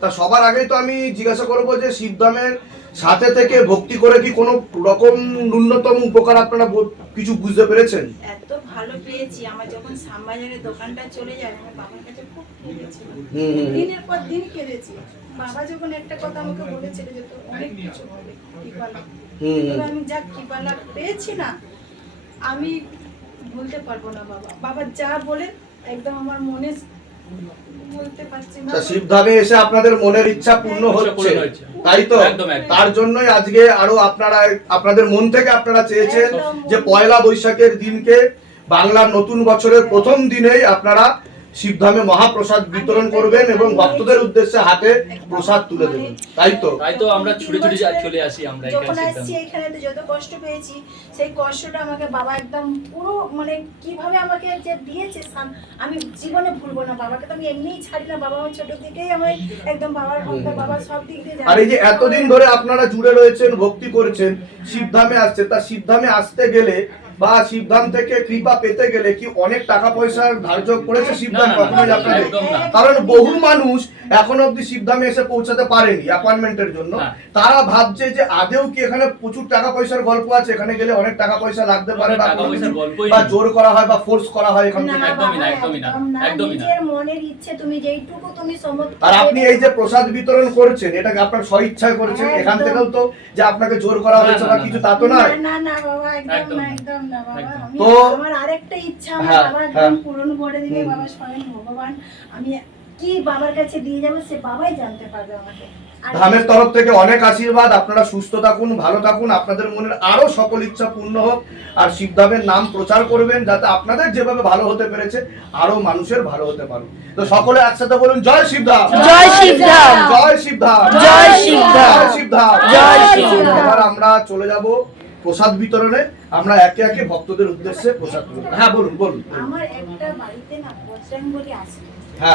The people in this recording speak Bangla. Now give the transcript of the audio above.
তা সবার আগেই তো আমি জিজ্ঞাসা করবো যে শিবধামের সাথে থেকে ভক্তি করে কি কোনো রকম ন্যূনতম উপকার আপনারা কিছু বুঝতে পেরেছেন? এত ভালো পেয়েছি, আমার যখন শ্যামবাজারের দোকানটা চলে যায় আমি বাবার কাছে খুব কেঁদেছিলাম, দিনের পর দিন কেঁদেছি। বাবা যখন একটা কথা আমাকে বলেছিল যে তোর অনেক কিছু হবে কৃপালাভ, তবে আমি যা কৃপালাভ পেয়েছি না আমি বলতে পারবো না। বাবা যা বলেন একদম আমার মনে বলতে পারছি না। শিবধামে এসে আপনাদের মনের ইচ্ছা পূর্ণ হচ্ছে, তাই তো? তার জন্যই আজকে আরো আপনারা আপনাদের মন থেকে আপনারা চেয়েছেন যে পয়লা বৈশাখের দিনকে বাংলার নতুন বছরের প্রথম দিনেই আপনারা শিবধামে মহাপ্রসাদ বিতরণ করবেন এবং ভক্তদের উদ্দেশ্যে হাতে প্রসাদ তুলে দেবেন, তাই তো? আমরা ছুটে ছুটে চলে আসি। আমরা যখন আসছি এখানে তো যত কষ্ট পেয়েছি সেই কষ্টটা আমাকে বাবা একদম পুরো মানে কিভাবে আমাকে যে দিয়েছে আমি জীবনে ভুলবো না। বাবাকে তো আমি এমনিই ছাড়ি না, বাবা আমার ছোট থেকেই আমার একদম বাবার ভক্ত, বাবা সব দিক দিয়ে। আর এই যে এতদিন ধরে আপনারা জুড়ে রয়েছেন, ভক্তি করেছেন, শিবধামে আসছে, তা শিবধামে আসতে গেলে বা শিবধাম থেকে কৃপা পেতে গেলে কি অনেক টাকা পয়সার ধার্য করেছে শিবধাম কখনোই আপনাদের? কারণ বহু মানুষ এখনো অব্দি শিবধামে এসে পৌঁছাতে পারেনি অ্যাপয়েন্টমেন্টের জন্য। তারা ভাবছে যে আদেও কি এখানে প্রচুর টাকা পয়সার গল্প আছে, এখানে গেলে অনেক টাকা পয়সা লাগতে পারে বা জোর করা হয় বা ফোর্স করা হয় এখান থেকে? নিজের মনের ইচ্ছে তুমি যেইটুকু তুমি সমর্থন। আর আপনি এই যে প্রসাদ বিতরণ করছেন এটাকে আপনার স্বইচ্ছায় করেছেন, এখান থেকেও তো যে আপনাকে জোর করা হয়েছে বা কিছু তা তো নয়। না না বাবা, একদম না, একদম না বাবা। তো আমার আরেকটা ইচ্ছা আমার বাবা একদম পূরণ করে দিবে। বাবা স্বয়ং ভগবান, আমি কি বাবার কাছে দিয়ে যাবো সে বাবাই জানতে পারবে আমাকে। ধামের তরফ থেকে অনেক আশীর্বাদ, আপনারা সুস্থ থাকুন, ভালো থাকুন, আপনাদের মনের আরো সকল ইচ্ছা পূর্ণ হোক। আর শিবধামের নাম প্রচার করবেন যাতে আপনাদের যেভাবে ভালো হতে পেরেছে আরো মানুষের ভালো হতে পারে। তো সকলে একসাথে বলুন জয় শিবধাম, জয় শিবধাম, জয় শিবধাম, জয় শিবধাম, জয় শিবধাম, জয় শিবধাম। এবার আমরা চলে যাব প্রসাদ বিতরণে। আমরা একে একে ভক্তদের উদ্দেশ্যে প্রসাদ করব। হ্যাঁ বলুন বলুন। আমার একটা বাড়িতে না বজরং বলি আছে। হ্যাঁ।